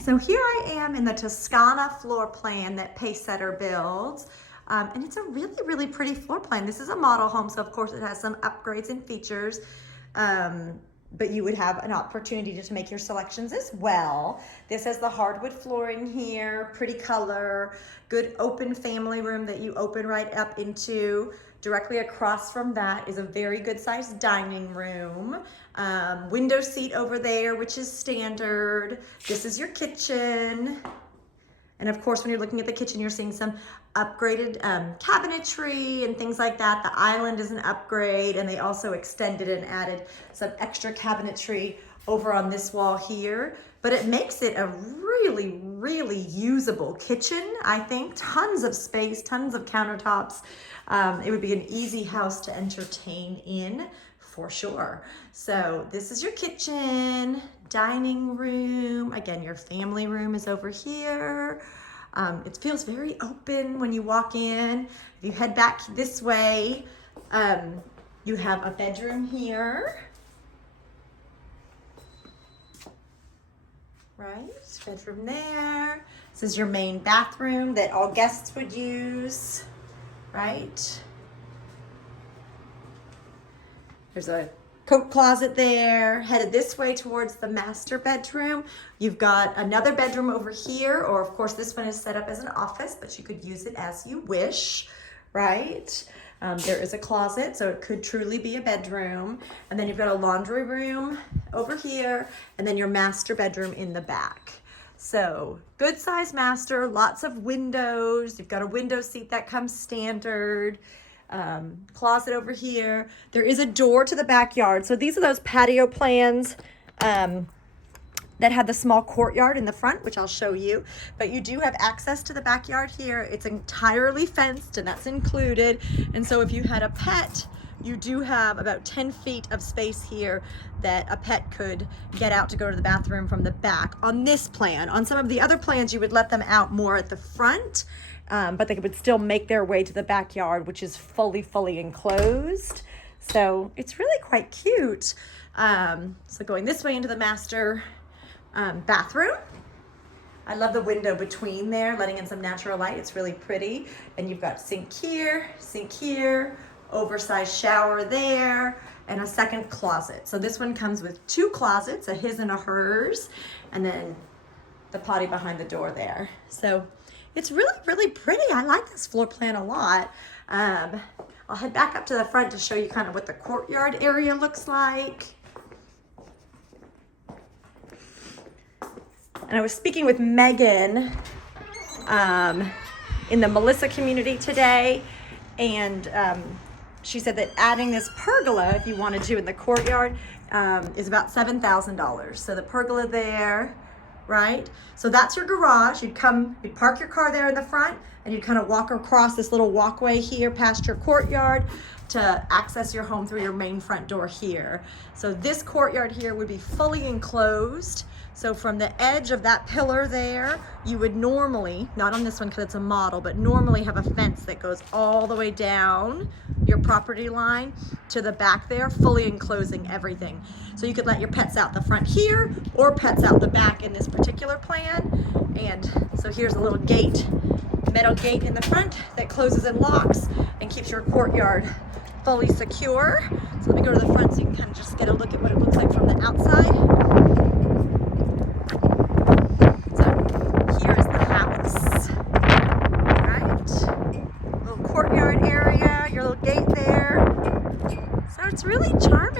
So here I am in the Toscana floor plan that Pacesetter builds. And it's a really, really pretty floor plan. This is a model home, so of course it has some upgrades and features, but you would have an opportunity to make your selections as well. This has the hardwood flooring here, pretty color, good open family room that you open right up into. Directly across from that is a very good sized dining room. Window seat over there, which is standard. This is your kitchen. And of course, when you're looking at the kitchen, you're seeing some upgraded cabinetry and things like that. The island is an upgrade, and they also extended and added some extra cabinetry over on this wall here. But it makes it a really, really usable kitchen, I think. Tons of space, tons of countertops. It would be an easy house to entertain in for sure. So this is your kitchen, dining room. Again, your family room is over here. It feels very open when you walk in. If you head back this way, you have a bedroom here. Right, bedroom there. This is your main bathroom that all guests would use, right? There's a coat closet there, headed this way towards the master bedroom. You've got another bedroom over here, or of course this one is set up as an office, but you could use it as you wish, right? There is a closet, so it could truly be a bedroom. And then you've got a laundry room over here, and then your master bedroom in the back. So good size master, lots of windows. You've got a window seat that comes standard. Closet over here. There is a door to the backyard. So these are those patio plans that have the small courtyard in the front, which I'll show you. But you do have access to the backyard here. It's entirely fenced, and that's included. And so if you had a pet, you do have about 10 feet of space here that a pet could get out to go to the bathroom from the back on this plan. On some of the other plans, you would let them out more at the front, but they would still make their way to the backyard, which is fully enclosed. So it's really quite cute. So going this way into the master bathroom. I love the window between there, letting in some natural light. It's really pretty. And you've got sink here, oversized shower there, and a second closet. So this one comes with two closets, a his and a hers, and then the potty behind the door there. So it's really, really pretty. I like this floor plan a lot. I'll head back up to the front to show you kind of what the courtyard area looks like. And I was speaking with Megan in the Melissa community today, and she said that adding this pergola, if you wanted to, in the courtyard, is about $7,000. So the pergola there, right? So that's your garage. You'd park your car there in the front, and you'd kind of walk across this little walkway here past your courtyard to access your home through your main front door here. So this courtyard here would be fully enclosed. So from the edge of that pillar there, you would normally, not on this one because it's a model, but normally have a fence that goes all the way down your property line to the back there, fully enclosing everything. So you could let your pets out the front here or pets out the back in this particular plan. And so here's a little gate, metal gate in the front that closes and locks and keeps your courtyard fully secure. So let me go to the front so you can kind of just get a look at what it looks like from the outside. So here is the house, right? Little courtyard area, your little gate there. So it's really charming.